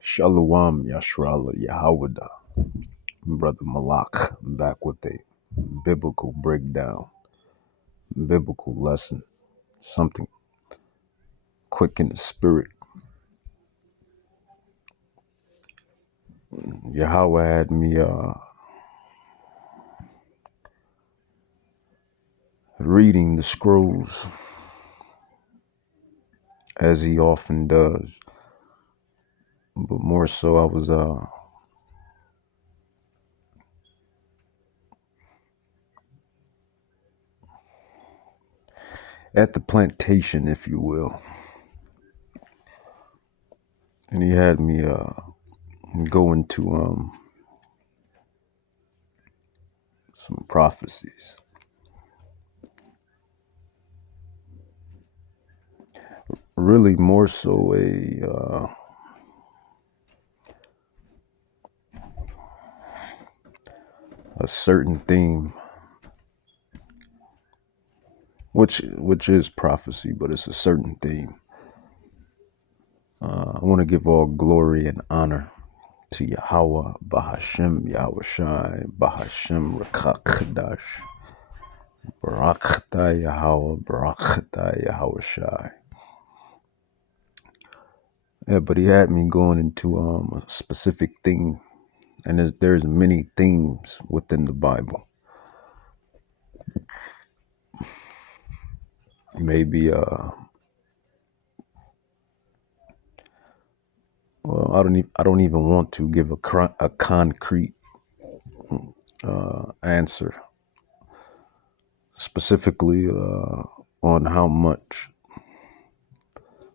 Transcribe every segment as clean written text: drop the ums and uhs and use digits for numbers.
Shalom, Yashrala, Yahawah, Brother Malak, back with a biblical breakdown, biblical lesson, something quick in the spirit. Yahawah had me reading the scrolls, as he often does, but more so I was at the plantation, if you will, and he had me go into some prophecies. Really more so a certain theme, which is prophecy, but it's a certain theme. I want to give all glory and honor to Yahawah, Bahashem, Yahawashi, Bahashem, Rakakdash, Barakata Yahawah, Barakata Yahawashi. Yeah, but he had me going into a specific theme, and there's many themes within the Bible. Maybe well, I don't even want to give a concrete answer specifically on how much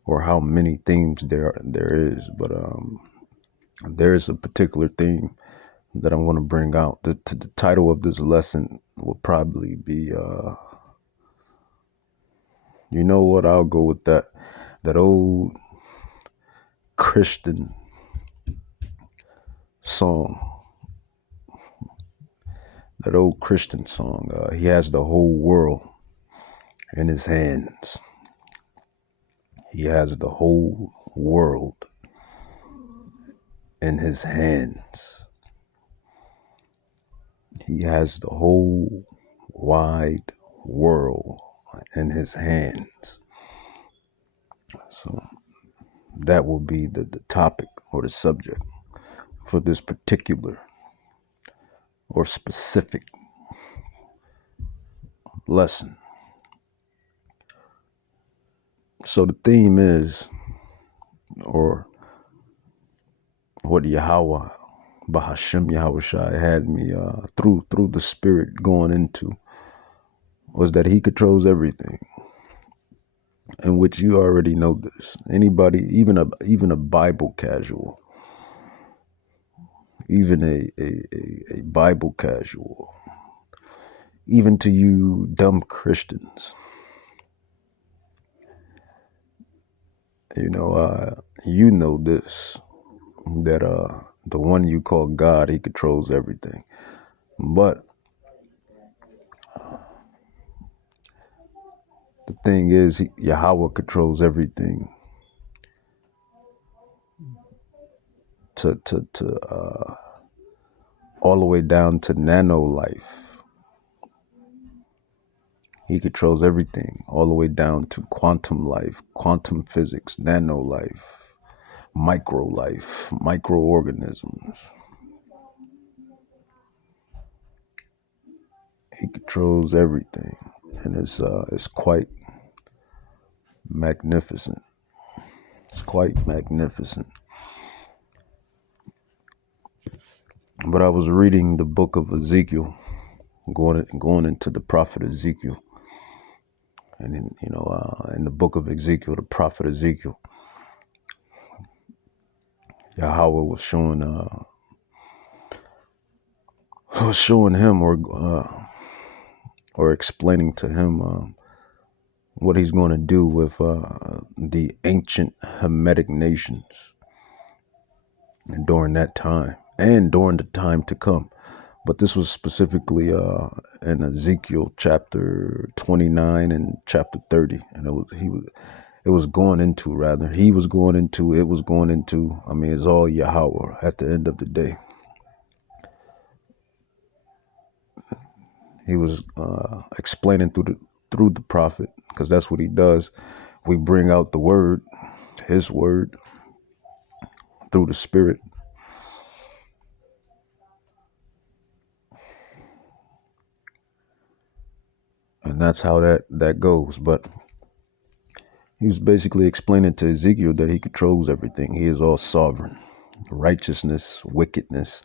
or how many themes there is, but there is a particular theme that I'm going to bring out. The title of this lesson will probably be you know what, I'll go with that old Christian song. That old Christian song. He has the whole world in his hands. He has the whole world in his hands. He has the whole wide world in his hands. So that will be the topic or the subject for this particular or specific lesson. So the theme is, or what Yahawah, Bahashem Yahawashi had me through the spirit going into, was that he controls everything. In which you already know this. Anybody, even a Bible casual, even a Bible casual, even to you dumb Christians, you know this, that the one you call God, he controls everything. But the thing is, Yahawah controls everything to all the way down to nano life. He controls everything all the way down to quantum life, quantum physics, nano life, microorganisms. He controls everything, and it's quite magnificent. It's quite magnificent. But I was reading the book of Ezekiel, going into the prophet Ezekiel. And in the book of Ezekiel, the prophet Ezekiel, Yahawah was showing him or explaining to him what he's going to do with the ancient Hamitic nations during that time and during the time to come. But this was specifically in Ezekiel chapter 29 and chapter 30, and it was going into, rather. He was going into, it was going into. I mean, it's all Yahawah at the end of the day. He was explaining through the prophet, because that's what he does. We bring out the word, his word, through the spirit. And that's how that goes. But he was basically explaining to Ezekiel that he controls everything. He is all sovereign. Righteousness, wickedness,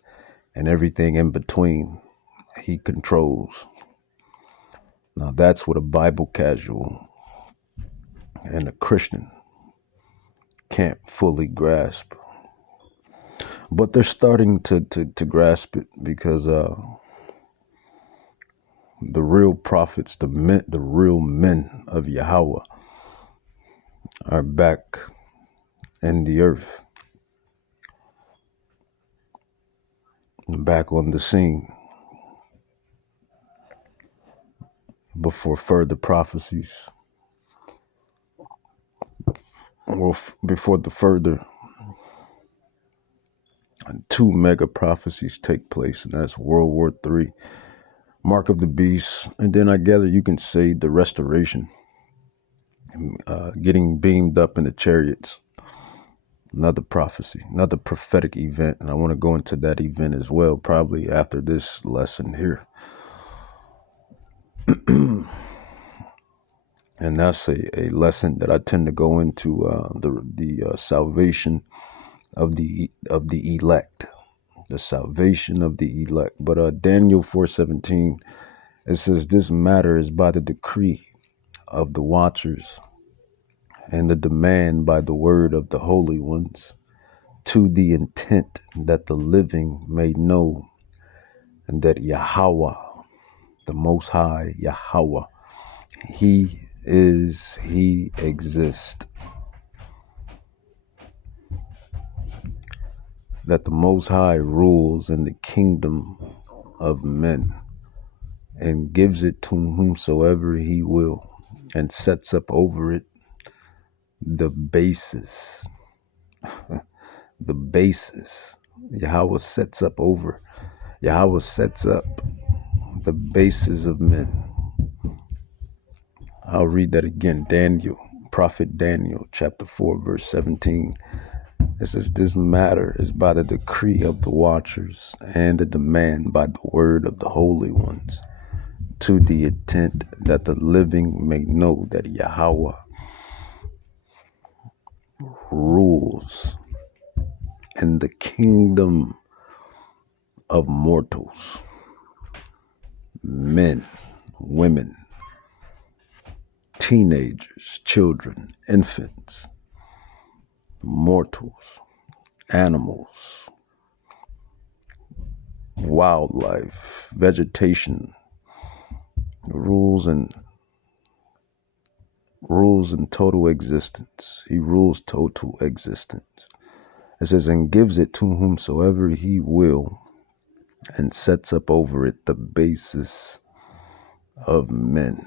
and everything in between, he controls. Now that's what a Bible casual and a Christian can't fully grasp. But they're starting to grasp it, because the real prophets, the real men of Yahawah are back in the earth, back on the scene before further prophecies, or before the further 2 mega prophecies take place, and that's World War III, Mark of the Beast, and then I gather you can say the restoration, getting beamed up in the chariots. Another prophecy, another prophetic event, and I want to go into that event as well, probably after this lesson here. And that's a lesson that I tend to go into, the salvation of the elect, the salvation of the elect. But Daniel 4:17, it says, "This matter is by the decree of the watchers, and the demand by the word of the holy ones, to the intent that the living may know, and that Yahawah, the Most High Yahawah, He exists. That the Most High rules in the kingdom of men, and gives it to whomsoever He will, and sets up over it the basis." The basis. Yahawah sets up the basis of men. I'll read that again. Prophet Daniel, chapter 4, verse 17. It says, "This matter is by the decree of the watchers, and the demand by the word of the holy ones, to the intent that the living may know that Yahawah rules in the kingdom of mortals, men, women, teenagers, children, infants, mortals, animals, wildlife, vegetation, rules in total existence. He rules total existence." It says, "And gives it to whomsoever He will, and sets up over it the basis of men."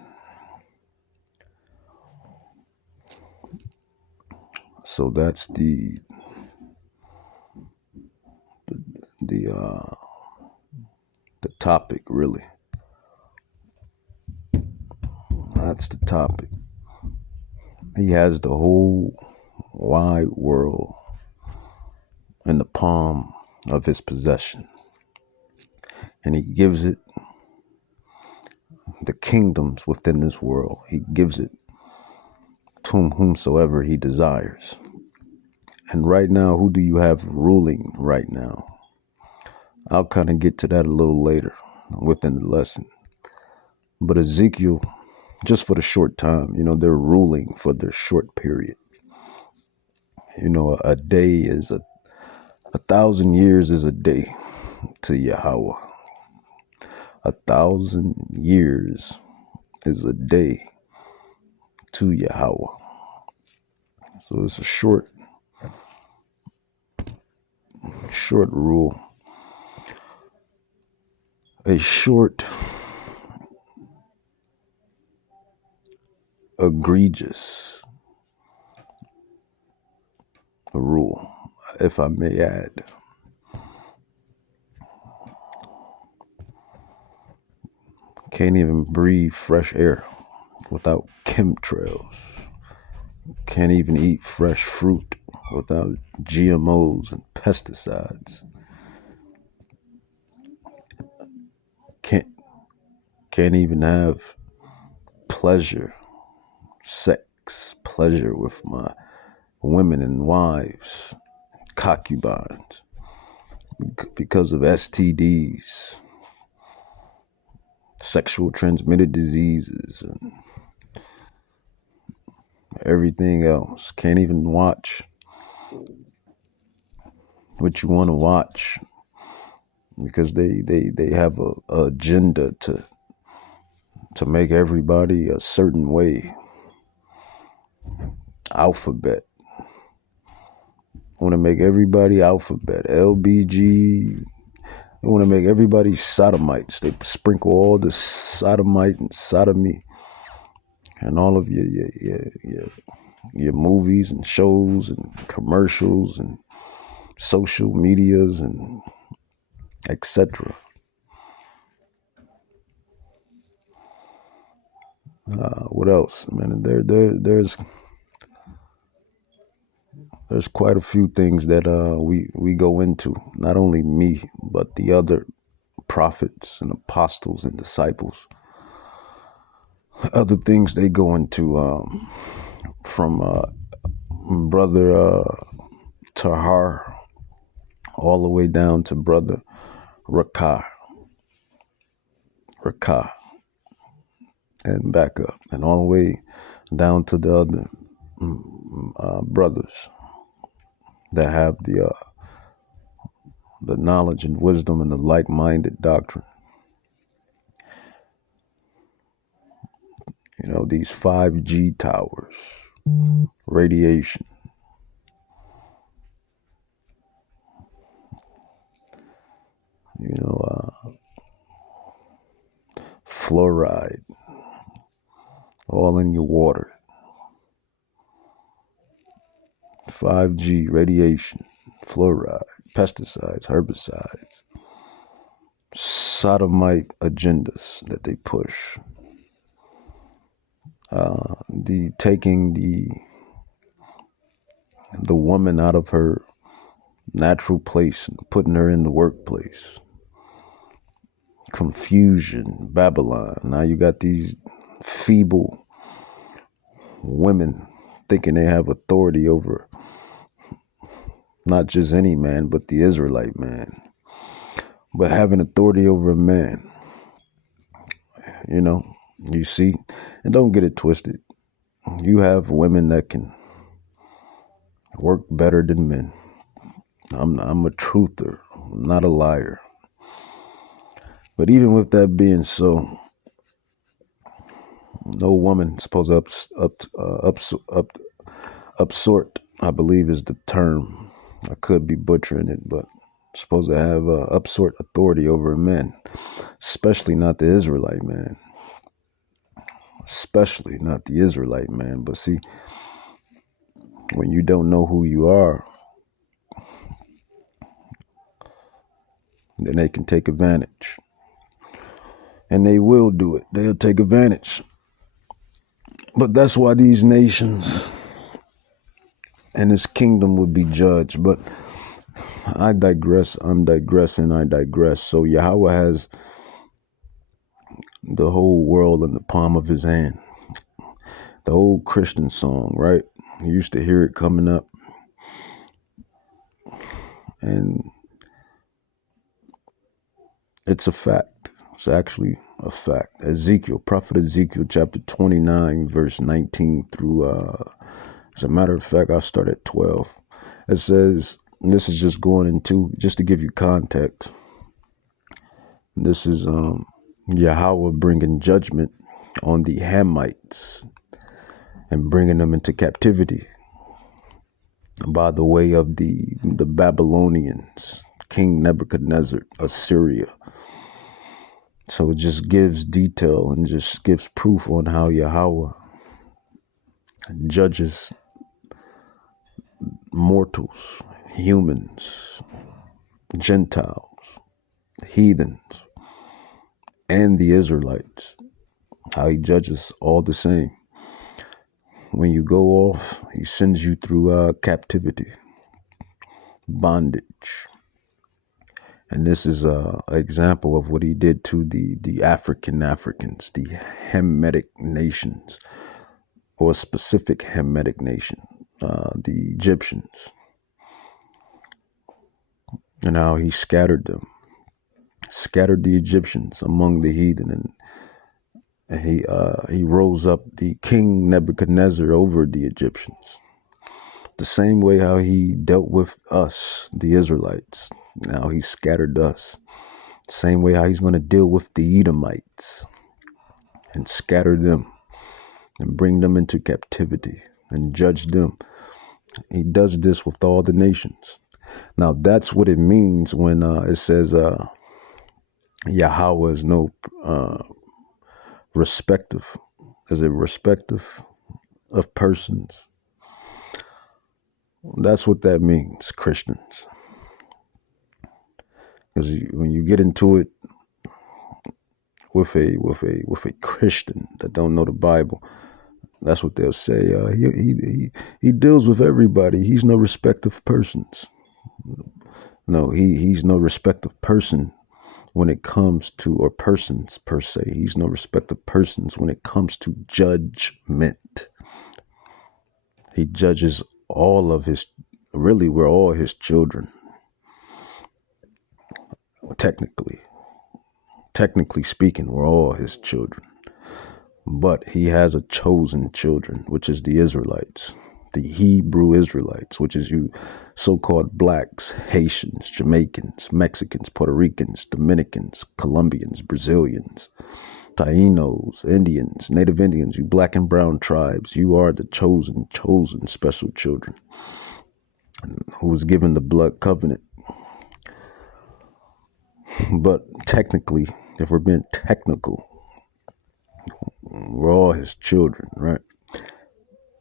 So that's the topic, really. That's the topic. He has the whole wide world in the palm of His possession, and He gives it the kingdoms within this world. He gives it to whomsoever He desires. And right now, who do you have ruling right now? I'll kind of get to that a little later within the lesson. But Ezekiel, just for the short time, they're ruling for their short period. A day is 1,000 years is a day to Yahawah. 1,000 years is a day to Yahawah. So it's a short rule. A short, egregious rule, if I may add. Can't even breathe fresh air without chemtrails. Can't even eat fresh fruit without GMOs and pesticides. Can't even have sex pleasure with my women and wives, concubines, because of STDs, sexual transmitted diseases, and everything else. Can't even watch what you want to watch because they have a agenda to make everybody a certain way. Alphabet. Want to make everybody alphabet. LBG. They want to make everybody sodomites. They sprinkle all the sodomite and sodomy and all of your movies and shows and commercials and social medias and etc. What else? Man, there's quite a few things that we go into. Not only me, but the other prophets and apostles and disciples. Other things they go into from brother Tahar all the way down to brother Rakah, and back up, and all the way down to the other brothers that have the knowledge and wisdom and the like-minded doctrine. You know, these 5G towers, radiation, you know, fluoride, all in your water. 5G, radiation, fluoride, pesticides, herbicides, sodomite agendas that they push. Taking the woman out of her natural place and putting her in the workplace. Confusion, Babylon. Now you got these feeble women thinking they have authority over not just any man, but the Israelite man. But having authority over a man, you know, you see, and don't get it twisted. You have women that can work better than men. I'm a truther, I'm not a liar. But even with that being so, no woman supposed to upsort, I believe is the term. I could be butchering it, but supposed to have upsort authority over men, especially not the Israelite man. Especially not the Israelite man. But see, when you don't know who you are, then they can take advantage. And they will do it. They'll take advantage. But that's why these nations and this kingdom would be judged. But I digress. I'm digressing. I digress. So Yahawah has the whole world in the palm of his hand. The old Christian song, right? You used to hear it coming up. And it's a fact. It's actually a fact. Prophet Ezekiel chapter 29, verse 19 through, as a matter of fact, I'll start at 12. It says, and this is just going into, just to give you context, this is Yahawah bringing judgment on the Hamites and bringing them into captivity by the way of the Babylonians, King Nebuchadnezzar, Assyria. So it just gives detail and just gives proof on how Yahawah judges mortals, humans, Gentiles, heathens, and the Israelites, how he judges all the same. When you go off, he sends you through captivity, bondage. And this is an example of what he did to the Africans, the Hamitic nations, or a specific Hamitic nation, the Egyptians, and how he scattered them, scattered the Egyptians among the heathen, and he rose up the king Nebuchadnezzar over the Egyptians. The same way how he dealt with us, the Israelites. Now he scattered us. Same way how he's going to deal with the Edomites and scatter them and bring them into captivity and judge them. He does this with all the nations. Now that's what it means when it says Yahawah is no respective. Is it respective of persons? That's what that means, Christians. Because when you get into it with a Christian that don't know the Bible, that's what they'll say. He deals with everybody. He's no respect of persons. No, he's no respect of person when it comes to, or persons per se. He's no respect of persons when it comes to judgment. He judges all of his, really, we're all his children. Technically speaking, we're all his children. But he has a chosen children, which is the Israelites, the Hebrew Israelites, which is you so-called blacks, Haitians, Jamaicans, Mexicans, Puerto Ricans, Dominicans, Colombians, Brazilians, Tainos, Indians, Native Indians, you black and brown tribes. You are the chosen special children who was given the blood covenant. But technically, if we're being technical, we're all his children, right?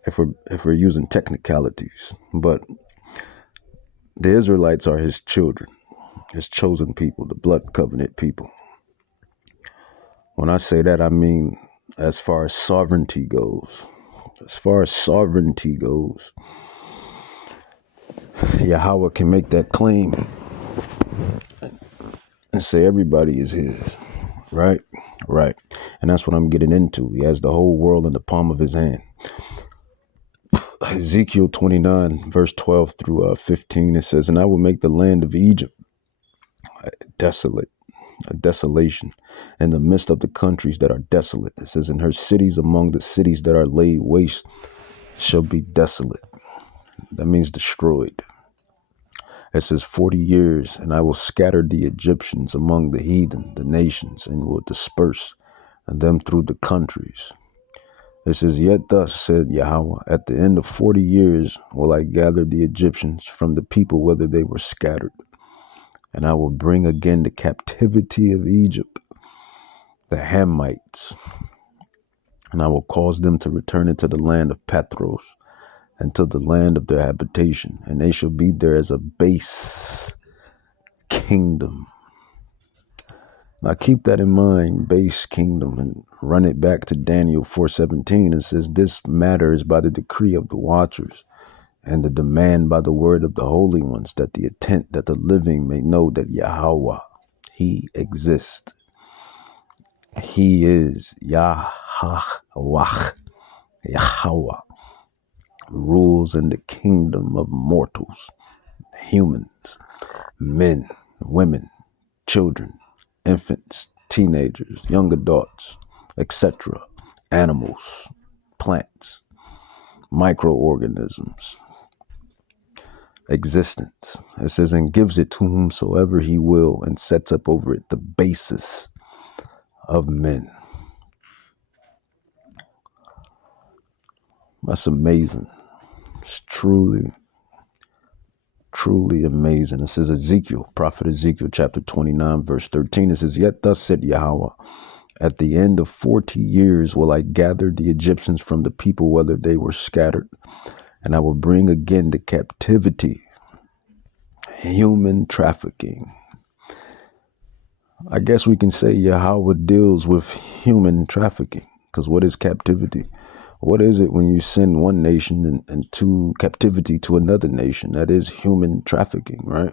If we're using technicalities, but the Israelites are his children, his chosen people, the blood covenant people. When I say that, I mean as far as sovereignty goes. Yahawah can make that claim and say everybody is his, right? Right. And that's what I'm getting into. He has the whole world in the palm of his hand. Ezekiel 29, verse 12 through 15, it says, "And I will make the land of Egypt desolate, a desolation in the midst of the countries that are desolate." It says, "And her cities among the cities that are laid waste shall be desolate." That means destroyed. It says 40 years, "And I will scatter the Egyptians among the heathen, the nations, and will disperse them through the countries." It says, "Yet thus said Yahawah, at the end of 40 years will I gather the Egyptians from the people whether they were scattered. And I will bring again the captivity of Egypt, the Hamites, and I will cause them to return into the land of Pathros, and to the land of their habitation, and they shall be there as a base kingdom." Now keep that in mind, base kingdom, and run it back to Daniel 4:17. It says, "This matter is by the decree of the watchers, and the demand by the word of the holy ones, that the intent that the living may know that Yahawah, he exists. He is Yahawah, rules in the kingdom of mortals, humans, men, women, children, infants, teenagers, young adults, etc., animals, plants, microorganisms, existence." It says, "And gives it to whomsoever he will, and sets up over it the basis of men." That's amazing. It's truly amazing. It says prophet Ezekiel chapter 29, verse 13. It says, "Yet thus said Yahawah, at the end of 40 years will I gather the Egyptians from the people whether they were scattered, And I will bring again the captivity, human trafficking. I guess we can say Yahawah deals with human trafficking, because what is captivity? What is it when you send one nation into captivity to another nation? That is human trafficking, right?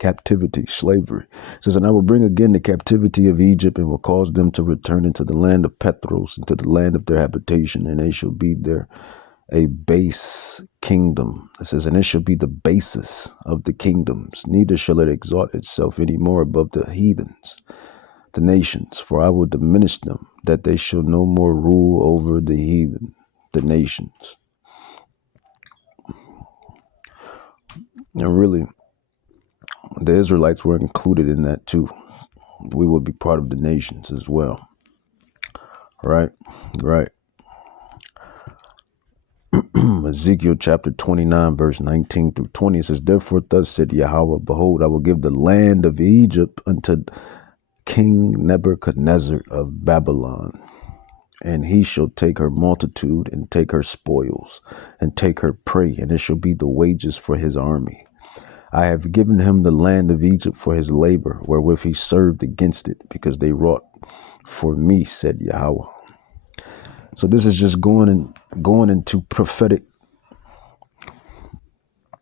Captivity, slavery. It says, and I will bring again the captivity of Egypt and will cause them to return into the land of Petros, into the land of their habitation, and they shall be there a base kingdom. It says, and it shall be the basis of the kingdoms, neither shall it exalt itself any more above the heathens, the nations, for I will diminish them, that they shall no more rule over the heathen, the nations. And really, the Israelites were included in that too. We would be part of the nations as well. Right? Right. Ezekiel chapter 29, verse 19 through 20 says, therefore thus said Yahawah, behold, I will give the land of Egypt unto King Nebuchadnezzar of Babylon, and he shall take her multitude, and take her spoils, and take her prey, and it shall be the wages for his army. I have given him the land of Egypt for his labor, wherewith he served against it, because they wrought for me, said Yahawah. So this is just going into prophetic.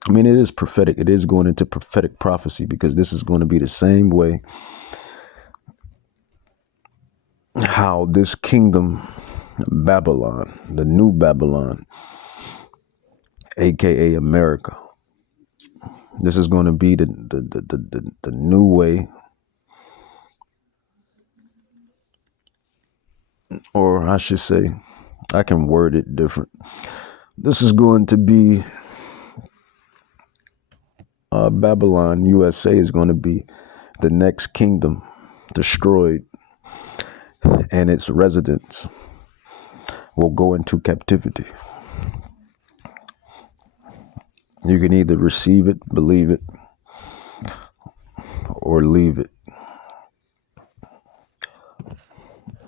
I mean, it is prophetic. It is going into prophetic prophecy, because this is going to be the same way how this kingdom, Babylon, the new Babylon, aka America, this is going to be the new way, or I should say, I can word it different. This is going to be Babylon, USA is going to be the next kingdom destroyed, and its residents will go into captivity. You can either receive it, believe it, or leave it.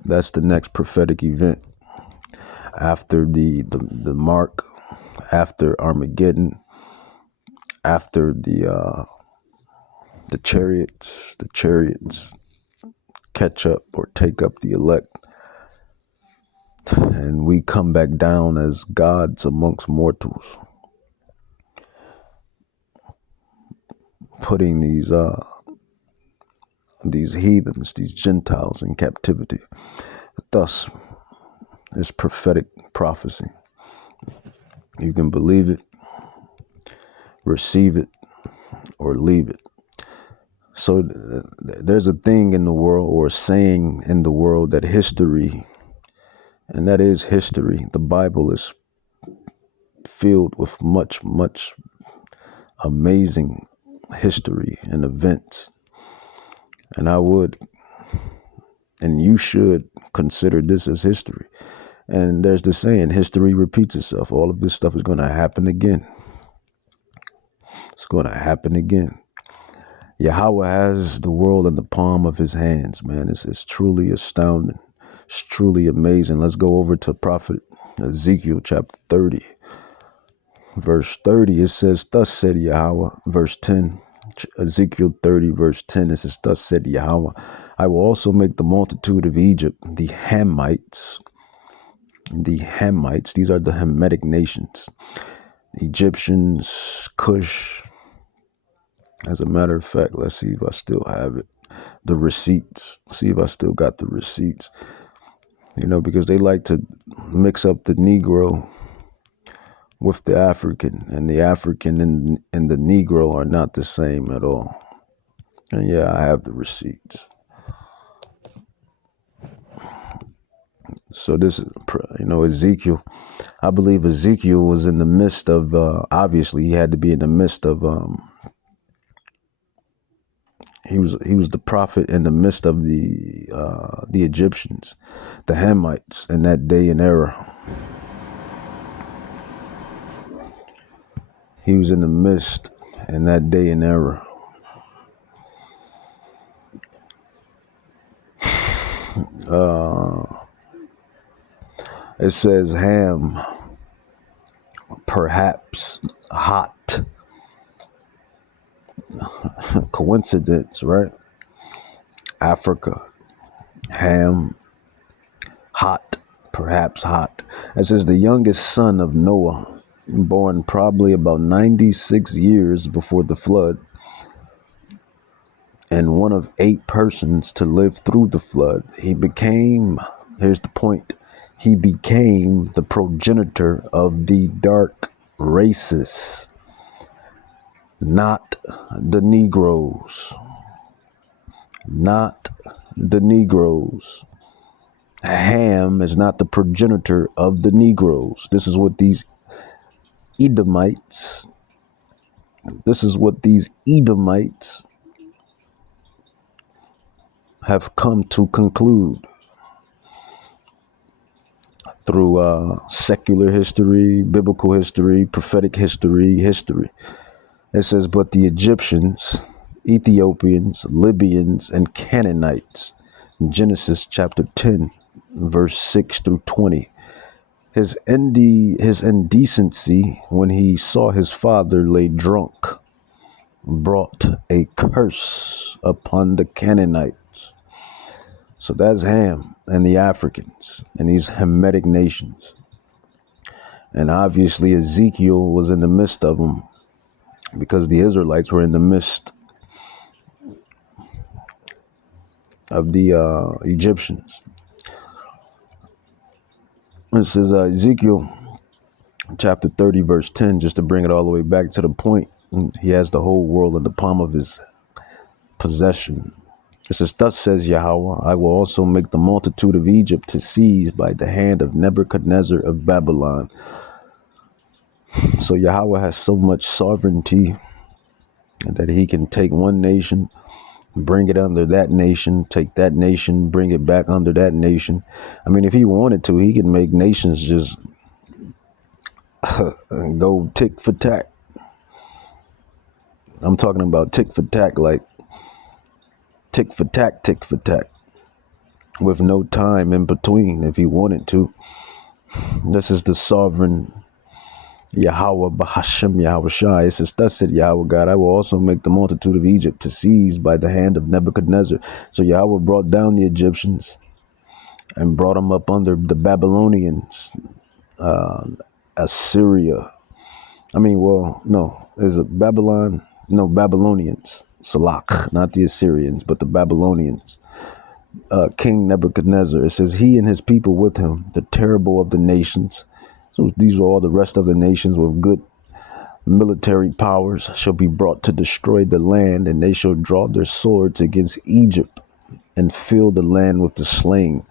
That's the next prophetic event after the mark, after Armageddon, after the chariots catch up or take up the elect, and we come back down as gods amongst mortals, putting these heathens, these Gentiles in captivity. Thus is prophetic prophecy. You can believe it, receive it, or leave it. So there's a thing in the world, or a saying in the world, that history, and that is history. The Bible is filled with much amazing history and events. And I would, and you should, consider this as history. And there's the saying, history repeats itself. All of this stuff is going to happen again. It's going to happen again. Yahawah has the world in the palm of his hands, man. It's truly astounding. It's truly amazing. Let's go over to Prophet Ezekiel chapter 30. Verse 30, it says, thus said Yahawah. Verse 10, Ezekiel 30, verse 10, it says, thus said Yahawah, I will also make the multitude of Egypt, the Hamites, these are the Hamitic nations, Egyptians, Cush. As a matter of fact, let's see if I still have it. The receipts. See if I still got the receipts. You know, because they like to mix up the Negro with the African, and the African and the Negro are not the same at all. And yeah, I have the receipts. So this is, Ezekiel. I believe Ezekiel was in the midst of, obviously he had to be in the midst of, he was the prophet in the midst of the Egyptians, the Hamites in that day and era. He was in the midst in that day and era. It says Ham, perhaps hot. Coincidence, right? Africa, Ham, hot, perhaps hot. It says the youngest son of Noah, born probably about 96 years before the flood, and one of 8 persons to live through the flood. He became, here's the point, he became the progenitor of the dark races, not the Negroes, not the Negroes. Ham is not the progenitor of the Negroes. This is what these Edomites have come to conclude through secular history, biblical history, prophetic history. It says, but the Egyptians, Ethiopians, Libyans, and Canaanites, Genesis chapter 10, verse 6 through 20. His indecency when he saw his father lay drunk brought a curse upon the Canaanites. So that's Ham and the Africans and these Hamitic nations. And obviously Ezekiel was in the midst of them because the Israelites were in the midst of the Egyptians. This is Ezekiel chapter 30, verse 10, just to bring it all the way back to the point. He has the whole world in the palm of his possession. It says, thus says Yahawah, I will also make the multitude of Egypt to cease by the hand of Nebuchadnezzar of Babylon. So Yahawah has so much sovereignty that he can take one nation, bring it under that nation, take that nation, bring it back under that nation. I mean, if he wanted to, he could make nations just go tick for tack. I'm talking about tick for tack, like tick for tack, with no time in between if he wanted to. This is the sovereign Yahawah Bahashem Yahawah. It says, thus said Yahweh God, I will also make the multitude of Egypt to cease by the hand of Nebuchadnezzar. So Yahweh brought down the Egyptians and brought them up under the Babylonians, Assyria. Is it Babylon? No, Babylonians. Salak, not the Assyrians, but the Babylonians. King Nebuchadnezzar. It says, he and his people with him, the terrible of the nations. So these are all the rest of the nations with good military powers shall be brought to destroy the land, and they shall draw their swords against Egypt and fill the land with the slain.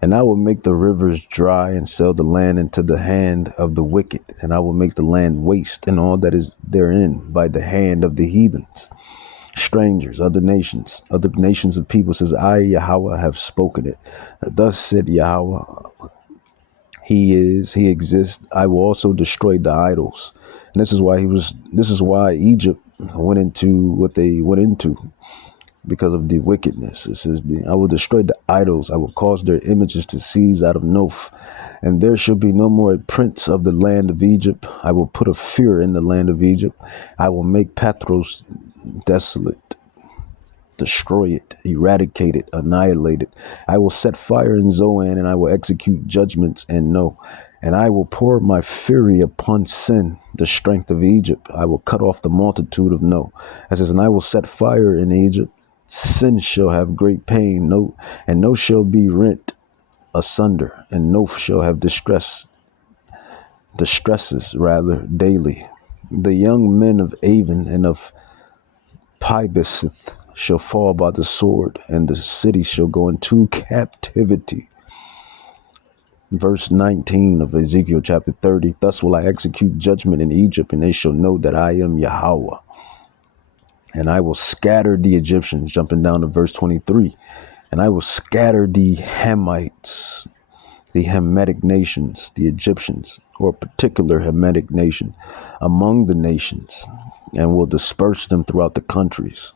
And I will make the rivers dry and sell the land into the hand of the wicked. And I will make the land waste and all that is therein by the hand of the heathens, strangers, other nations of people. Says, I, Yahawah, have spoken it. Thus said Yahawah, he exists. I will also destroy the idols. And this is why Egypt went into what they went into, because of the wickedness. It says, I will destroy the idols. I will cause their images to cease out of Noph. And there shall be no more a prince of the land of Egypt. I will put a fear in the land of Egypt. I will make Pathros desolate, destroy it, eradicate it, annihilate it. I will set fire in Zoan, and I will execute judgments in No. And I will pour my fury upon Sin, the strength of Egypt. I will cut off the multitude of No. It says, and I will set fire in Egypt. Sin shall have great pain, and No shall be rent asunder, and No shall have distresses daily. The young men of Avon and of Pibeseth shall fall by the sword, and the city shall go into captivity. Verse 19 of Ezekiel chapter 30, thus will I execute judgment in Egypt, and they shall know that I am Yahawah. And I will scatter the Egyptians, jumping down to verse 23, and I will scatter the Hamites, the Hamitic nations, the Egyptians, or a particular Hamitic nation, among the nations, and will disperse them throughout the countries.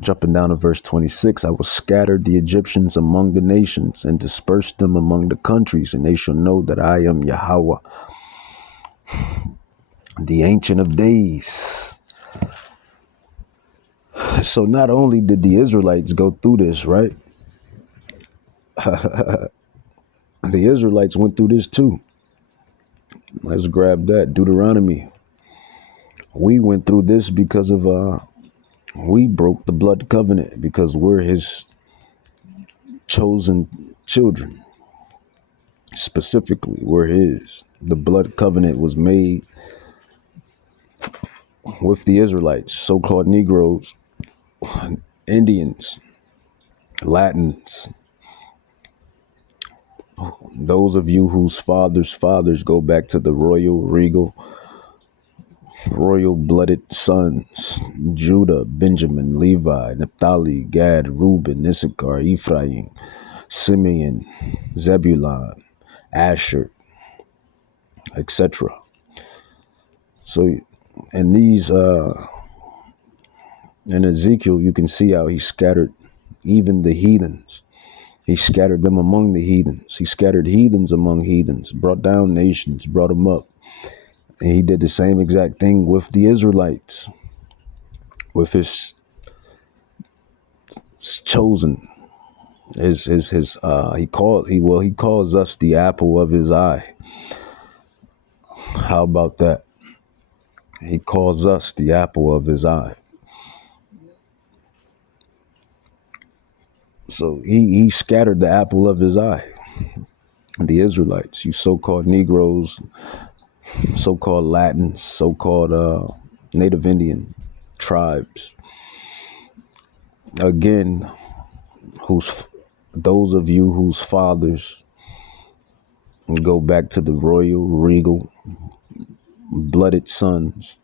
Jumping down to verse 26, I will scatter the Egyptians among the nations and disperse them among the countries, and they shall know that I am Yahawah. the Ancient of Days. So not only did the Israelites go through this, right? The Israelites went through this too. Let's grab that. Deuteronomy. We went through this because of we broke the blood covenant because we're his chosen children. Specifically, we're his. The blood covenant was made with the Israelites, so-called Negroes, Indians, Latins, those of you whose fathers go back to the royal blooded sons, Judah, Benjamin, Levi, Naphtali, Gad, Reuben, Issachar, Ephraim, Simeon, Zebulun, Asher, etc. So in these in Ezekiel, you can see how he scattered even the heathens. He scattered them among the heathens. He scattered heathens among heathens, brought down nations, brought them up. And he did the same exact thing with the Israelites, with his chosen, he calls us the apple of his eye. How about that? He calls us the apple of his eye. So he scattered the apple of his eye. The Israelites, you so-called Negroes, so-called Latins, so-called Native Indian tribes. Again, those of you whose fathers go back to the royal, regal, blooded sons.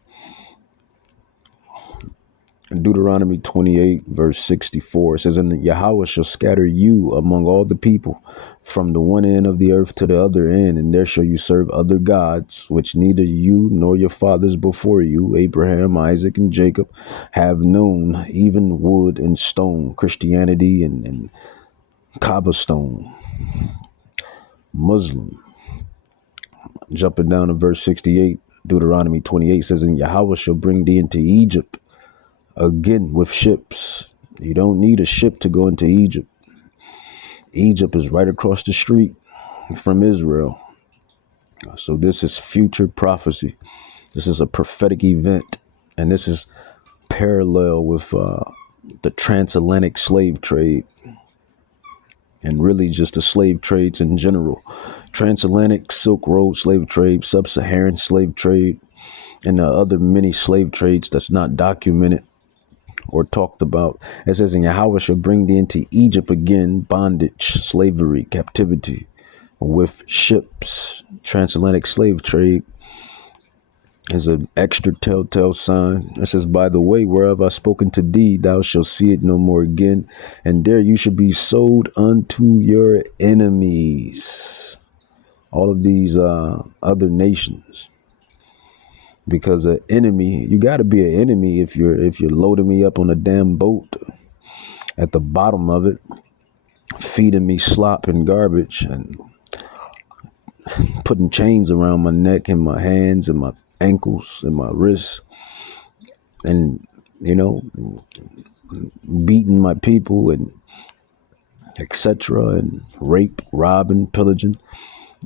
Deuteronomy 28, verse 64, it says, and Yahawah shall scatter you among all the people from the one end of the earth to the other end, and there shall you serve other gods, which neither you nor your fathers before you, Abraham, Isaac, and Jacob, have known, even wood and stone, Christianity and cobblestone, Muslim. Jumping down to verse 68, Deuteronomy 28 says, and Yahawah shall bring thee into Egypt, again with ships. You don't need a ship to go into Egypt. Egypt is right across the street from Israel. So this is future prophecy. This is a prophetic event. And this is parallel with the transatlantic slave trade. And really just the slave trades in general. Transatlantic, Silk Road slave trade, sub-Saharan slave trade, and the other many slave trades that's not documented or talked about. It says, and Yahawah shall bring thee into Egypt again, bondage, slavery, captivity, with ships. Transatlantic slave trade is an extra telltale sign. It says, by the way, whereof I spoken to thee, thou shalt see it no more again, and there you shall be sold unto your enemies. All of these other nations. Because an enemy, you got to be an enemy if you're loading me up on a damn boat at the bottom of it, feeding me slop and garbage and putting chains around my neck and my hands and my ankles and my wrists and, beating my people and etc. and rape, robbing, pillaging.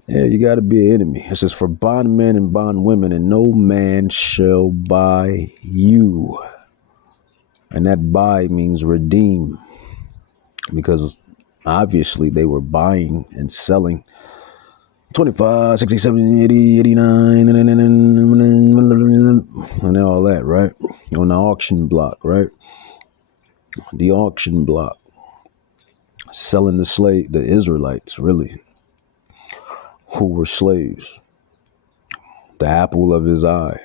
Yeah, you got to be an enemy. It says, for bondmen and bondwomen, and no man shall buy you. And that buy means redeem, because obviously they were buying and selling 25, 60, 70, 80, 89, and all that, right? On the auction block, right? The auction block. Selling the Israelites, really, who were slaves. The apple of his eye.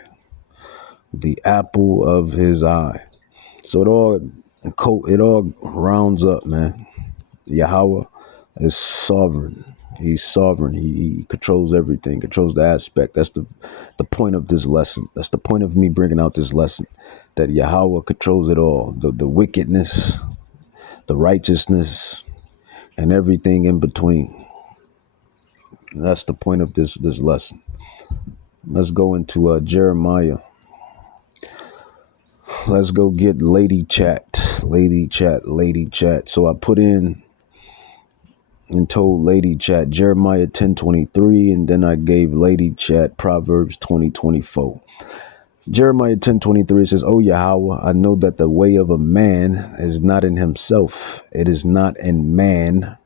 The apple of his eye. So it all rounds up, man. Yahawah is sovereign. He's sovereign. He controls everything, controls the aspect. That's the point of this lesson. That's the point of me bringing out this lesson, that Yahawah controls it all. The wickedness, the righteousness, and everything in between. That's the point of this lesson. Let's go into Jeremiah. Let's go get lady chat, lady chat, lady chat. So I put in and told lady chat Jeremiah 10:23, and then I gave lady chat Proverbs 20:24. Jeremiah 10:23 says, "O Yahawah, I know that the way of a man is not in himself. It is not in man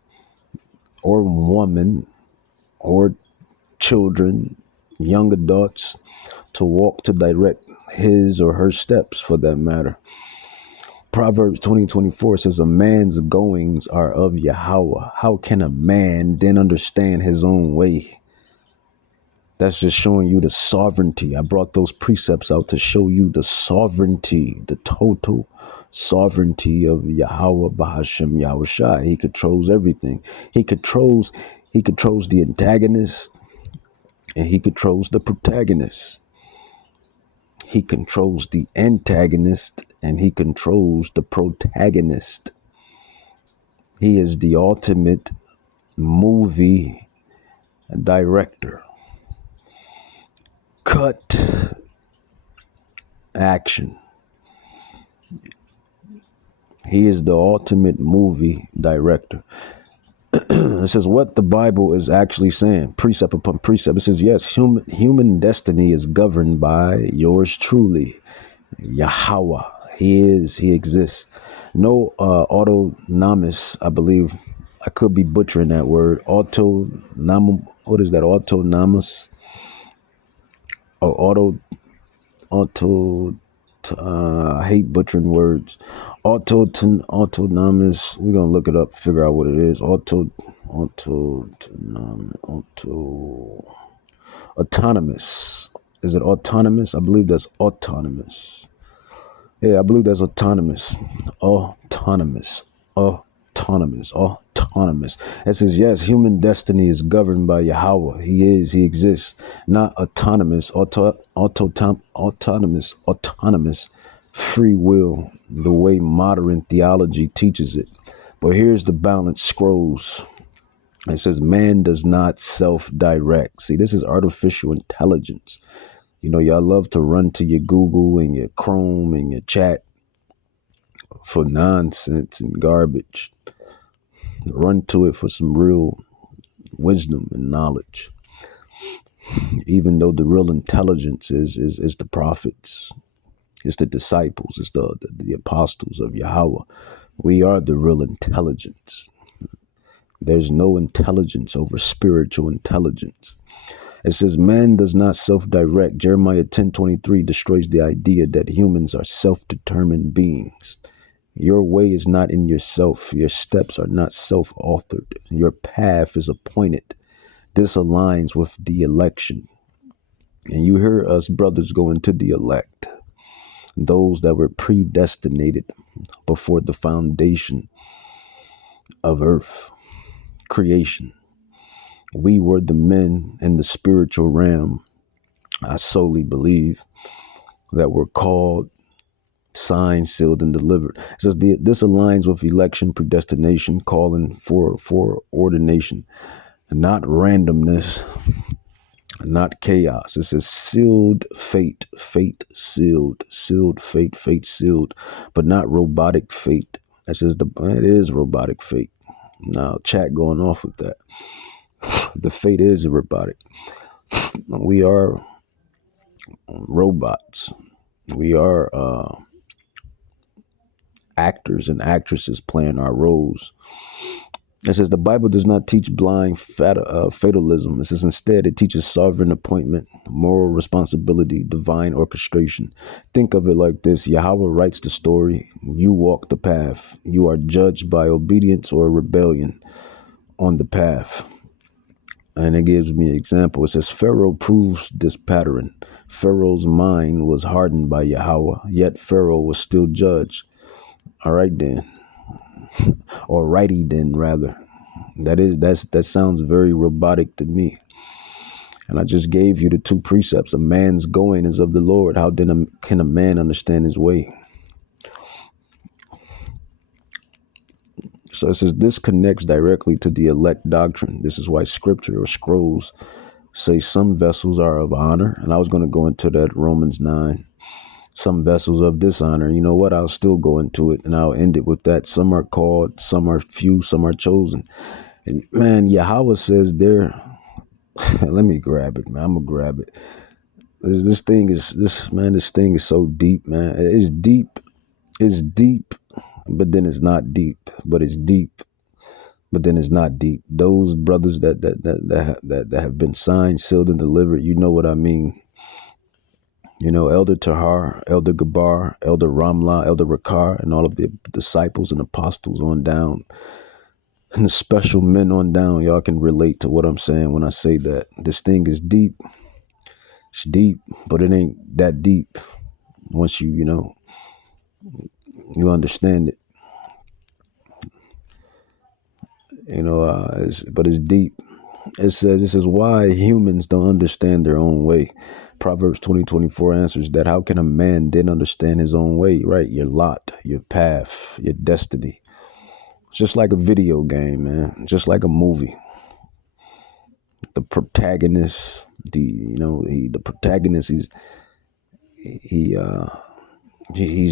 or woman or children, young adults, to walk to direct his or her steps, for that matter." Proverbs 20:24 says, "A man's goings are of Yahawah. How can a man then understand his own way?" That's just showing you the sovereignty. I brought those precepts out to show you the sovereignty, the total sovereignty of Yahawah Bahashem Yahushai. He controls everything. He controls the antagonist, and he controls the protagonist. He controls the antagonist, and he controls the protagonist. He is the ultimate movie director. Cut, action. He is the ultimate movie director. It says what the Bible is actually saying, precept upon precept. It says, yes, human destiny is governed by yours truly, Yahawah. He exists. No autonomous, I believe, I could be butchering that word. What is that? Autonomous? Or I hate butchering words. Autonomous. We're gonna look it up, figure out what it is. Autonomous. Is it autonomous? I believe that's autonomous. Yeah, I believe that's autonomous. Autonomous. Autonomous. It says, yes, human destiny is governed by Yahawah. He exists. Not autonomous, autonomous, free will, the way modern theology teaches it. But here's the balanced scrolls. It says, man does not self-direct. See, this is artificial intelligence. You know, y'all love to run to your Google and your Chrome and your chat for nonsense and garbage. Run to it for some real wisdom and knowledge. Even though the real intelligence is the prophets, it's the disciples, it's the apostles of Yahawah. We are the real intelligence. There's no intelligence over spiritual intelligence. It says, man does not self-direct. Jeremiah 10:23 destroys the idea that humans are self-determined beings. Your way is not in yourself. Your steps are not self-authored. Your path is appointed. This aligns with the election. And you hear us brothers go into the elect, those that were predestinated before the foundation of earth, creation. We were the men in the spiritual realm, I solely believe, that were called, signed, sealed, and delivered. It says this aligns with election, predestination, calling for ordination, not randomness, not chaos. It says sealed fate, sealed fate, sealed, but not robotic fate. It says it is robotic fate. Now, chat going off with that. The fate is robotic. We are robots. We are actors and actresses playing our roles. It says the Bible does not teach blind fatalism. It says instead it teaches sovereign appointment, moral responsibility, divine orchestration. Think of it like this. Yahawah writes the story. You walk the path. You are judged by obedience or rebellion on the path. And it gives me an example. It says Pharaoh proves this pattern. Pharaoh's mind was hardened by Yahawah, yet Pharaoh was still judged. All right then. Or righty then, rather. That sounds very robotic to me. And I just gave you the two precepts. A man's going is of the Lord. How then can a man understand his way? So it says this connects directly to the elect doctrine. This is why scripture or scrolls say some vessels are of honor, and I was going to go into that Romans 9. Some vessels of dishonor. You know what? I'll still go into it, and I'll end it with that. Some are called, some are few, some are chosen. And man, Yahawah says there. Let me grab it, man. I'm gonna grab it. This thing is so deep, man. It's deep. It's deep, but then it's not deep. But it's deep, but then it's not deep. Those brothers that have been signed, sealed, and delivered, you know what I mean. You know, Elder Tahar, Elder Gabar, Elder Ramla, Elder Rakar, and all of the disciples and apostles on down, and the special men on down. Y'all can relate to what I'm saying when I say that this thing is deep. It's deep, but it ain't that deep once you understand it. But it's deep. It says why humans don't understand their own way. Proverbs 20:24 answers that. How can a man then understand his own way? Right, your lot, your path, your destiny. It's just like a video game, man. Just like a movie. The protagonist, the protagonist, he's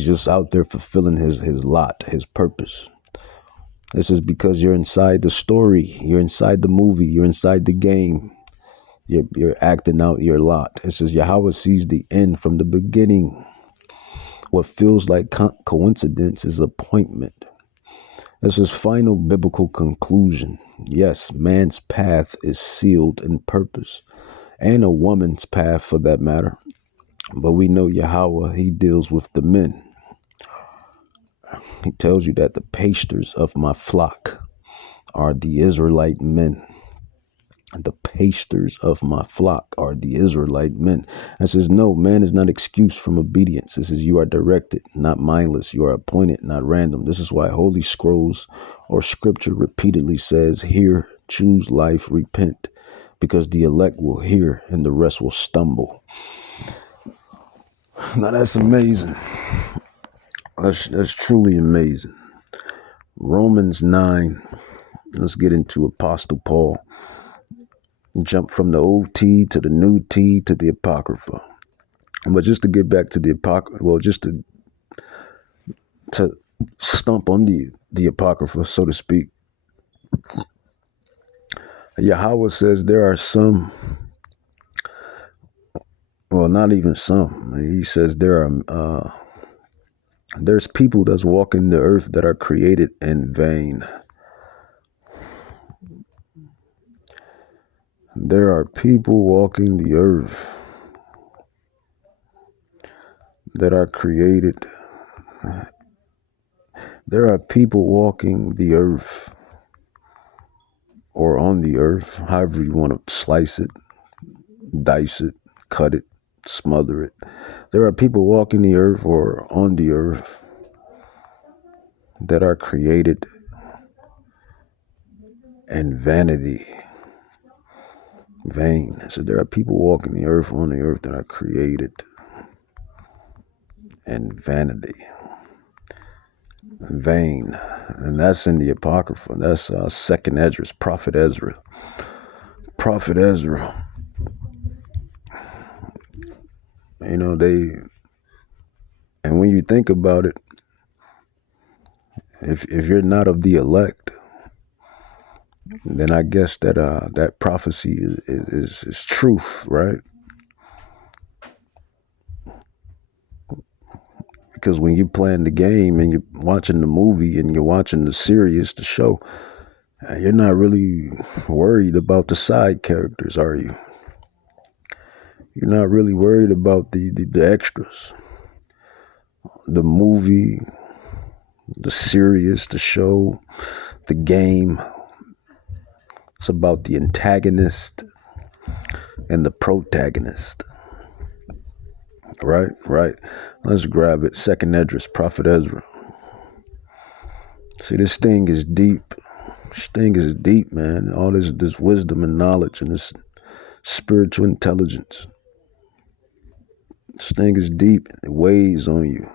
just out there fulfilling his lot, his purpose. This is because you're inside the story, you're inside the movie, you're inside the game. You're acting out your lot. It says Yahawah sees the end from the beginning. What feels like coincidence is appointment. This is final biblical conclusion. Yes, man's path is sealed in purpose, and a woman's path for that matter. But we know Yahawah, he deals with the men. He tells you that the pastors of my flock are the Israelite men. The pastors of my flock are the Israelite men. And says, no, man is not excused from obedience. This is, you are directed, not mindless. You are appointed, not random. This is why Holy Scrolls or scripture repeatedly says, hear, choose life, repent, because the elect will hear and the rest will stumble. Now that's amazing. That's truly amazing. Romans 9. Let's get into Apostle Paul. Jump from the old T to the new T to the Apocrypha. But just to get back to the Apocrypha, well, just to stump on the Apocrypha, so to speak. Yahawah says there are some, well, not even some. He says there's people that's walking the earth that are created in vain. There are people walking the earth that are created. There are people walking the earth or on the earth, however you want to slice it, dice it, cut it, smother it. There are people walking the earth or on the earth that are created in vanity. Vain. So there are people walking the earth on the earth that are created in vanity. Vain. And that's in the Apocrypha. That's second Esdras, Prophet Ezra. Prophet Ezra. And when you think about it, if you're not of the elect, then I guess that prophecy is truth, right? Because when you're playing the game and you're watching the movie and you're watching the series, the show, you're not really worried about the side characters, are you? You're not really worried about the extras. The movie, the series, the show, the game. It's about the antagonist and the protagonist. Right. Let's grab it. Second Esdras, Prophet Ezra. See, this thing is deep. This thing is deep, man. All this wisdom and knowledge and this spiritual intelligence. This thing is deep. It weighs on you.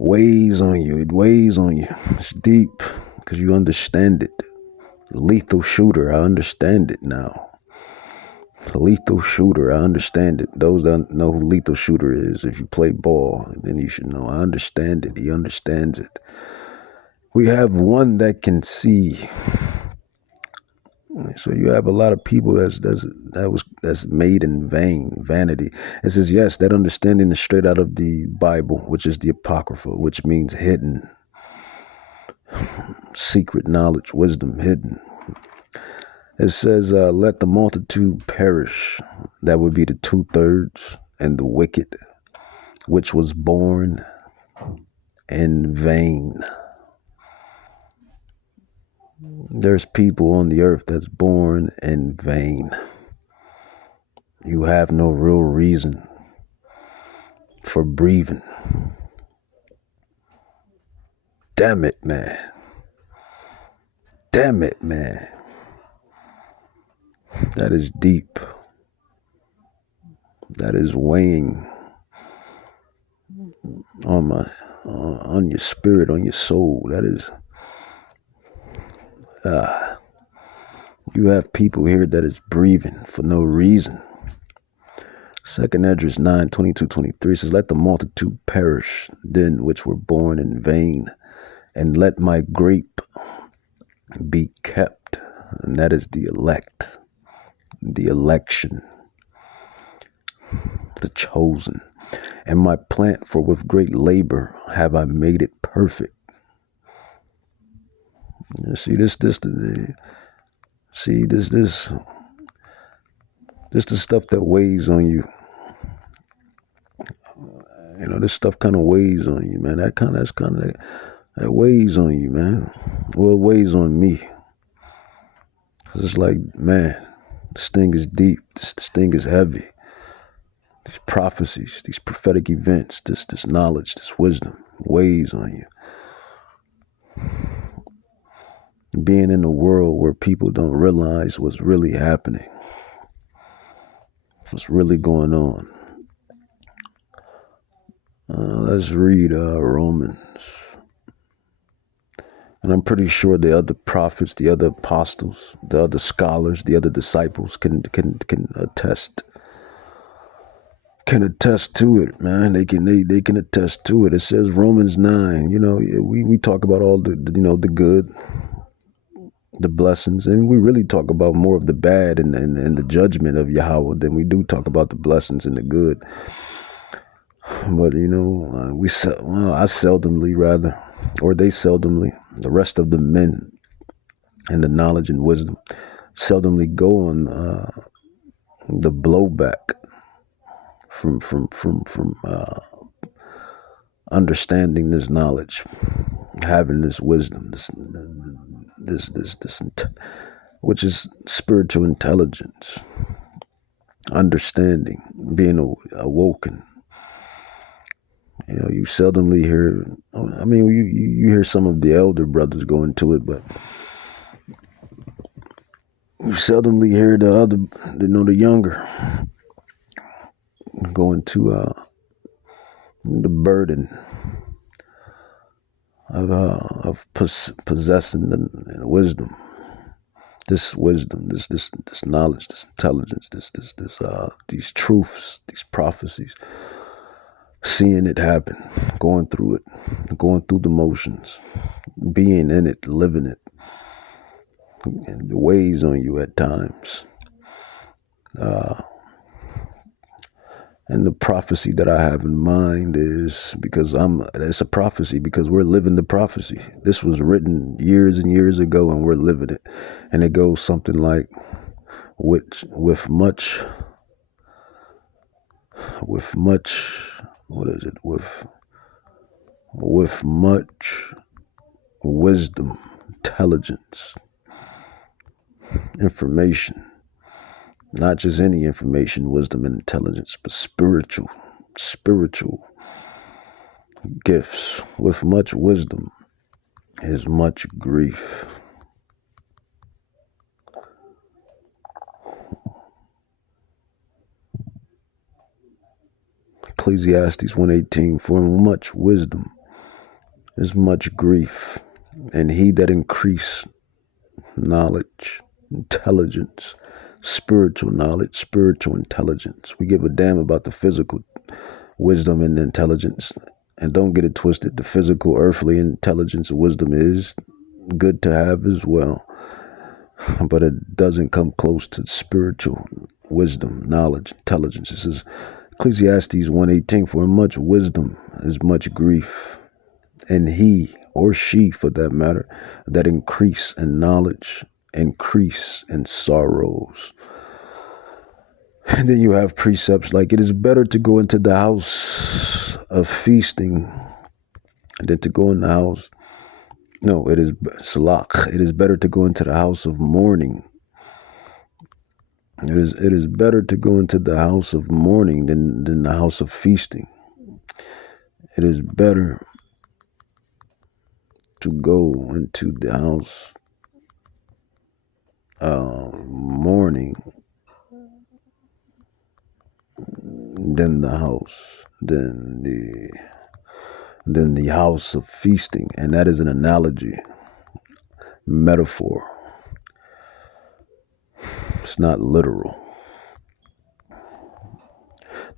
It weighs on you. It's deep because you understand it. Lethal shooter. I understand it now. Lethal Shooter, I understand it. Those that know who Lethal Shooter is, if you play ball, then you should know. I understand it. He understands it. We have one that can see. So you have a lot of people that's made in vain, vanity. It says, yes, that understanding is straight out of the Bible, which is the Apocrypha, which means hidden, secret knowledge, wisdom, hidden. It says, let the multitude perish. That would be the 2/3, and the wicked, which was born in vain. There's people on the earth that's born in vain. You have no real reason for breathing. Damn it, man. Damn it, man. That is deep. That is weighing on your spirit, on your soul. That is, you have people here that is breathing for no reason. 2nd Esdras 9:22-23 says, let the multitude perish, then which were born in vain, and let my grape be kept. And that is the elect, the election, the chosen. And my plant, for with great labor have I made it perfect. You see, this the stuff that weighs on you. You know, this stuff kind of weighs on you, man. That weighs on you, man. Well, it weighs on me. 'Cause it's like, man, this thing is deep. This thing is heavy. These prophecies, these prophetic events, this knowledge, this wisdom weighs on you. Being in a world where people don't realize what's really happening, what's really going on. Let's read Romans. And I'm pretty sure the other prophets, the other apostles, the other scholars, the other disciples can attest. Can attest to it, man. They can attest to it. It says Romans 9. You know, we talk about all the the good, the blessings, and we really talk about more of the bad and the judgment of Yahawah than we do talk about the blessings and the good. But you know, I seldomly, rather, or they seldomly, the rest of the men and the knowledge and wisdom seldomly go on the blowback from understanding this knowledge, having this wisdom, this which is spiritual intelligence, understanding, being awoken. You know, you seldomly hear, I mean, you hear some of the elder brothers go into it, but you seldomly hear the other, the younger go into the burden of possessing the wisdom, this knowledge, this intelligence, these truths, these prophecies. Seeing it happen, going through the motions, being in it, living it, and it weighs on you at times. And the prophecy that I have in mind is it's a prophecy because we're living the prophecy. This was written years and years ago, and we're living it. And it goes something like, with much much wisdom, intelligence, information, not just any information, wisdom and intelligence, but spiritual gifts. With much wisdom is much grief. Ecclesiastes 1:18, for much wisdom is much grief, and he that increase knowledge, intelligence, spiritual knowledge, spiritual intelligence. We give a damn about the physical wisdom and intelligence. And don't get it twisted. The physical, earthly intelligence and wisdom is good to have as well. But it doesn't come close to spiritual wisdom, knowledge, intelligence. This is Ecclesiastes 1:18. For much wisdom is much grief, and he or she, for that matter, that increase in knowledge, increase in sorrows. And then you have precepts like, it is better to go into the house of feasting than to go in the house. No, it is salak. It is better to go into the house of mourning. It is better to go into the house of mourning than the house of feasting. It is better to go into the house of mourning than the house of feasting. And that is an analogy, metaphor. It's not literal.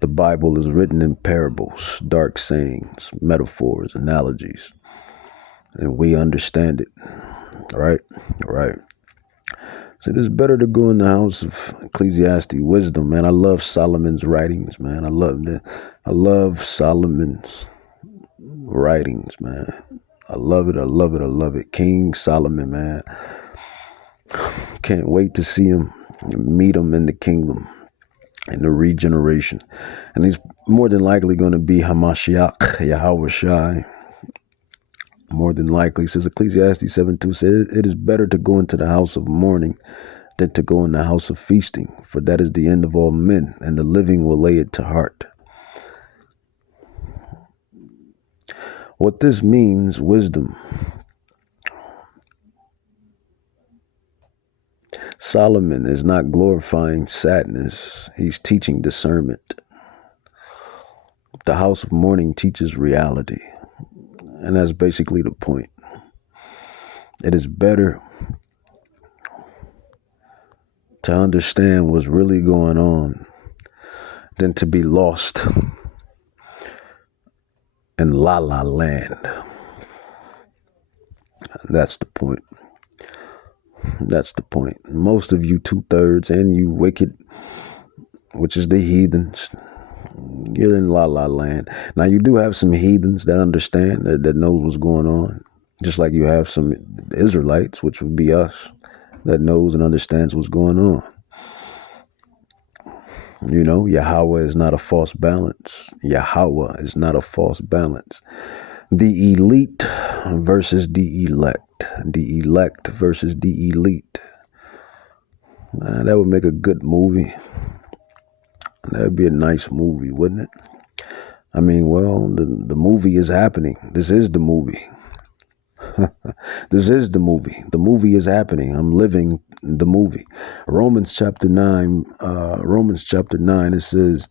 The Bible is written in parables, dark sayings, metaphors, analogies, and we understand it. Right? So it is better to go in the house of Ecclesiastes wisdom, man. I love Solomon's writings, man. I love Solomon's writings, man. I love it. King Solomon, man. Can't wait to see him, meet him in the kingdom, in the regeneration. And he's more than likely going to be Hamashiach, Yahawah. More than likely, says Ecclesiastes 7:2, says, it is better to go into the house of mourning than to go in the house of feasting, for that is the end of all men, and the living will lay it to heart. What this means, wisdom. Solomon is not glorifying sadness. He's teaching discernment. The house of mourning teaches reality. And that's basically the point. It is better to understand what's really going on than to be lost in la la land. That's the point. Most of you 2/3 and you wicked, which is the heathens, you're in la la land. Now you do have some heathens that understand, that knows what's going on. Just like you have some Israelites, which would be us, that knows and understands what's going on. You know, Yahawah is not a false balance. Yahawah is not a false balance. The elite versus the elect. The elect versus the elite. That would make a good movie. That would be a nice movie, wouldn't it? I mean, well, the movie is happening. This is the movie. This is the movie. The movie is happening. I'm living the movie. Romans chapter 9, it says,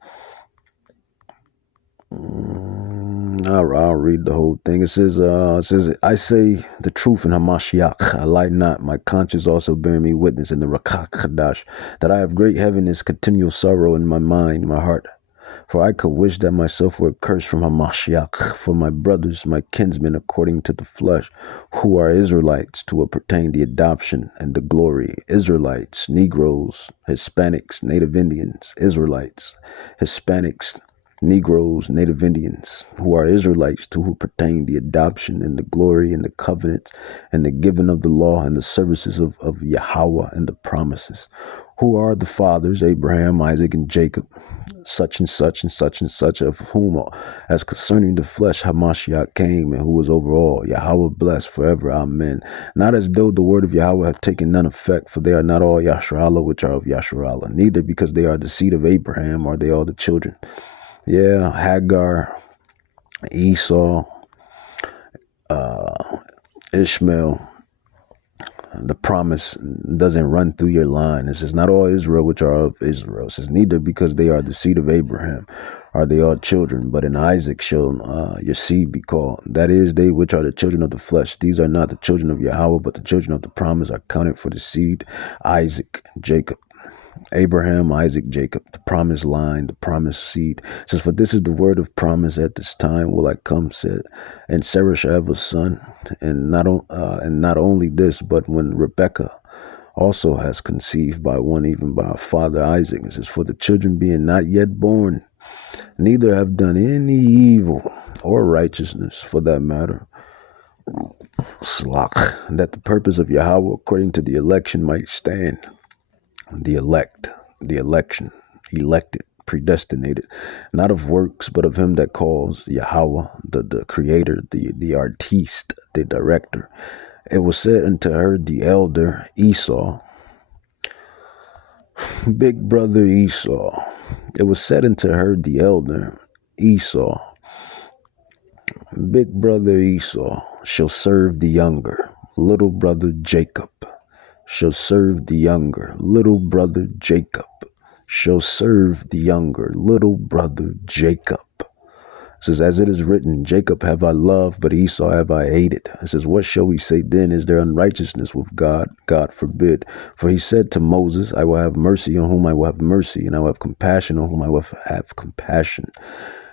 I'll read the whole thing. It says, I say the truth in Hamashiach. I lie not. My conscience also bearing me witness in the Rakach Hadash, that I have great heaviness, continual sorrow in my mind, my heart. For I could wish that myself were cursed from Hamashiach, for my brothers, my kinsmen, according to the flesh, who are Israelites, to appertain the adoption and the glory. Israelites, Negroes, Hispanics, Native Indians, Israelites, Hispanics, Negroes, Native Indians, who are Israelites, to who pertain the adoption and the glory and the covenants and the giving of the law and the services of Yahawah and the promises, who are the fathers, Abraham, Isaac, and Jacob, such and such and such and such, of whom, as concerning the flesh, Hamashiach came, and who was over all. Yahawah blessed forever. Amen. Not as though the word of Yahawah hath taken none effect, for they are not all Yasharallah which are of Yasharallah, neither because they are the seed of Abraham are they all the children. Yeah, Hagar, Esau, Ishmael. The promise doesn't run through your line. It says, not all Israel which are of Israel. It says, neither because they are the seed of Abraham are they all children, but in Isaac shall your seed be called. That is, they which are the children of the flesh. These are not the children of Yahawah, but the children of the promise are counted for the seed, Isaac, Jacob. Abraham, Isaac, Jacob, the promised line, the promised seed. It says, for this is the word of promise, at this time will I come, said, and Sarah shall have a son. And not only this, but when Rebekah also has conceived by one, even by her father Isaac, it says, for the children being not yet born, neither have done any evil or righteousness, for that matter, slach, that the purpose of Yahawah according to the election might stand. The elect, the election, elected, predestinated, not of works, but of him that calls, Yahawah, the creator, the artiste, the director. It was said unto her, the elder, Esau, big brother Esau. It was said unto her, the elder, Esau, big brother Esau, shall serve the younger, little brother Jacob shall serve the younger, little brother Jacob shall serve the younger, little brother Jacob. It says, as it is written, Jacob have I loved, but Esau have I hated. It says, what shall we say then? Is there unrighteousness with God? God forbid. For he said to Moses, I will have mercy on whom I will have mercy, and I will have compassion on whom I will have compassion.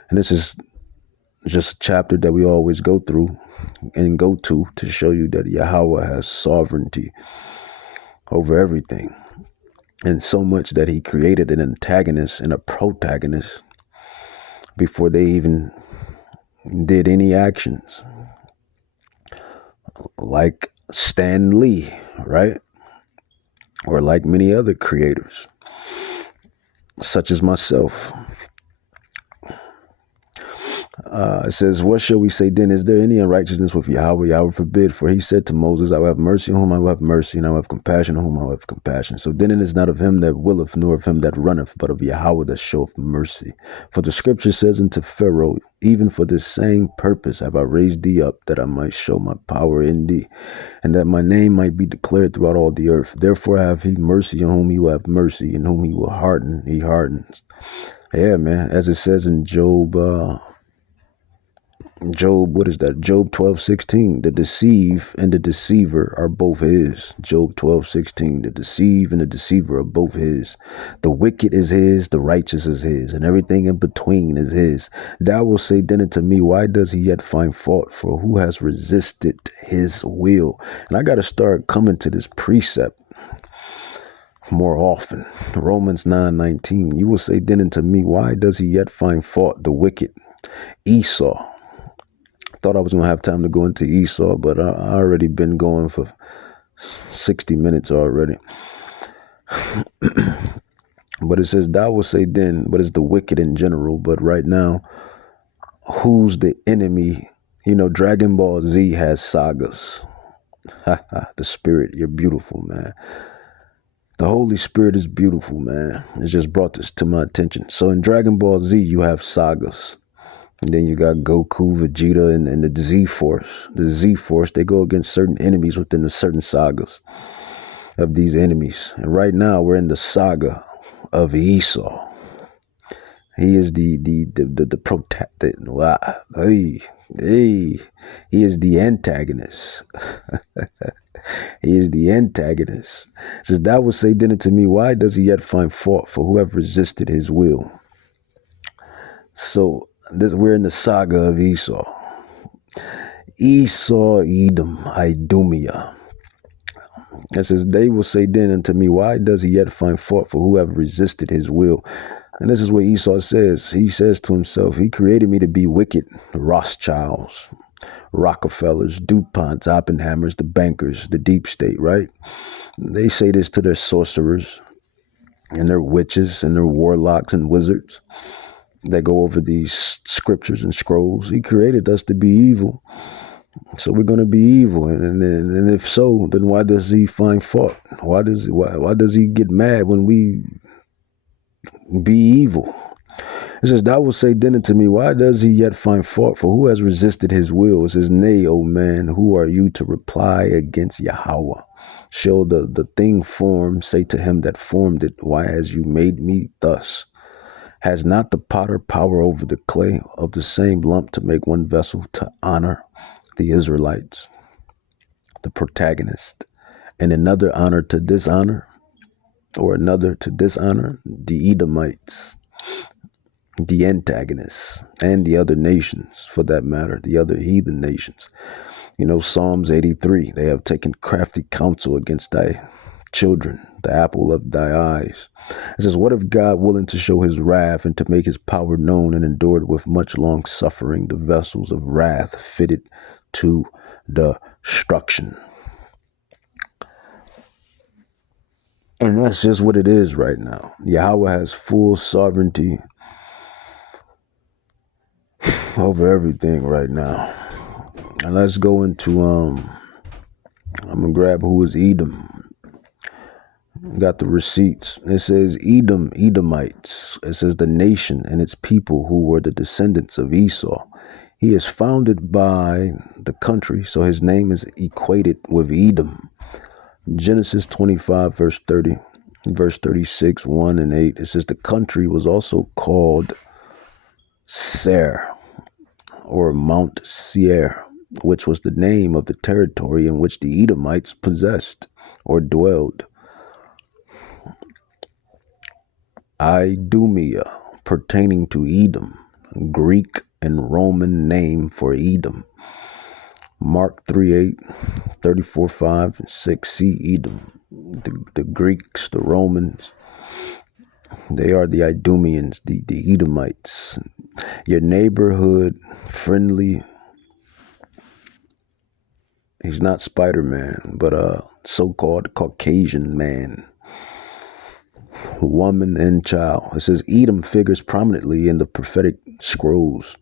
And this is just a chapter that we always go through and go to show you that Yahawah has sovereignty over everything. And so much that he created an antagonist and a protagonist before they even did any actions. Like Stan Lee, right? Or like many other creators, such as myself. It says, what shall we say then? Is there any unrighteousness with Yahawah? Yahweh forbid. For he said to Moses, I will have mercy on whom I will have mercy, and I will have compassion on whom I will have compassion. So then it is not of him that willeth, nor of him that runneth, but of Yahawah that showeth mercy. For the scripture says unto Pharaoh, even for this same purpose have I raised thee up, that I might show my power in thee, and that my name might be declared throughout all the earth. Therefore have he mercy on whom he will have mercy, and whom he will harden, he hardens. Yeah, man. As it says in Job, what is that? Job 12:16. The deceive and the deceiver are both his. Job 12:16. The deceive and the deceiver are both his. The wicked is his, the righteous is his, and everything in between is his. Thou wilt say then unto me, why does he yet find fault? For who has resisted his will? And I got to start coming to this precept more often. Romans 9:19. You will say then unto me, why does he yet find fault? The wicked. Esau. Thought I was going to have time to go into Esau, but I already been going for 60 minutes already. But it says, thou will say then, but it's the wicked in general. But right now, who's the enemy? You know, Dragon Ball Z has sagas. The spirit, you're beautiful, man. The Holy Spirit is beautiful, man. It just brought this to my attention. So in Dragon Ball Z, you have sagas. And then you got Goku, Vegeta, and the Z-Force. The Z-Force, they go against certain enemies within the certain sagas of these enemies. And right now, we're in the saga of Esau. He is the protected. He is the antagonist. He is the antagonist. It says, thou wilt say then unto me, why does he yet find fault? For who have resisted his will? So, we're in the saga of Esau. Esau, Edom, Idumea. It says, they will say then unto me, why does he yet find fault? For who have resisted his will? And this is what Esau says. He says to himself, he created me to be wicked. Rothschilds, Rockefellers, DuPonts, Oppenheimers, the bankers, the deep state, right? They say this to their sorcerers and their witches and their warlocks and wizards that go over these scriptures and scrolls. He created us to be evil. So we're going to be evil. And if so, then why does he find fault? Why does he get mad when we be evil? It says, thou wilt say then unto me, why does he yet find fault? For who has resisted his will? It says, nay, O man, who are you to reply against Yahawah? Shall the thing formed say to him that formed it, why has you made me thus? Has not the potter power over the clay of the same lump to make one vessel to honor the Israelites, the protagonist, and another honor to dishonor? or another to dishonor the Edomites, the antagonists, and the other nations, for that matter, the other heathen nations. Psalms 83, they have taken crafty counsel against thy children, the apple of thy eyes. It says, what if God, willing to show his wrath and to make his power known, and endured with much long suffering the vessels of wrath fitted to destruction? And that's just what it is right now. Yahawah has full sovereignty over everything right now. And let's go into, I'm going to grab who is Edom. Got the receipts. It says Edom, Edomites. It says the nation and its people who were the descendants of Esau. He is founded by the country, so his name is equated with Edom. Genesis 25, verse 30, verse 36, 1 and 8. It says the country was also called Seir, or Mount Seir, which was the name of the territory in which the Edomites possessed or dwelled. Idumea, pertaining to Edom, Greek and Roman name for Edom. Mark 3:8, 34:5, and 6. See Edom. The Greeks, the Romans, they are the Idumeans, the Edomites. Your neighborhood friendly. He's not Spider-Man, but a so-called Caucasian man, woman, and child. It says Edom figures prominently in the prophetic scrolls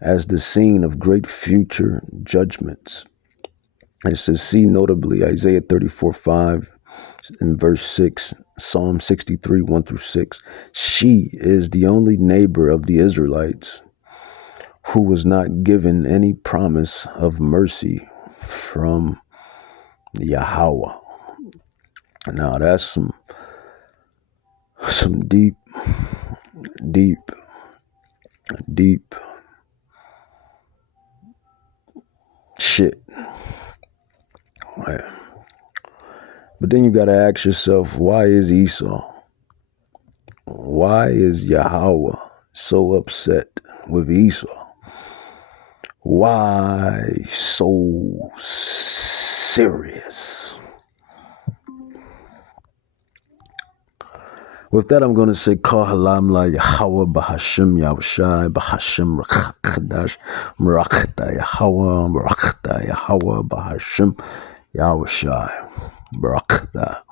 as the scene of great future judgments. It says, see notably Isaiah 34:5 and verse 6, Psalm 63, 1 through 6. She is the only neighbor of the Israelites who was not given any promise of mercy from Yahawah. Now that's some deep shit. But then you got to ask yourself, why is Esau? Why is Yahawah so upset with Esau? Why so serious? With that, I'm going to say, Kah halam la Yahawah Bahashim Yahushai Bahashim Rakadash Barakata Yahawah Barakata Yahawah Bahashim Yahushai Barakata.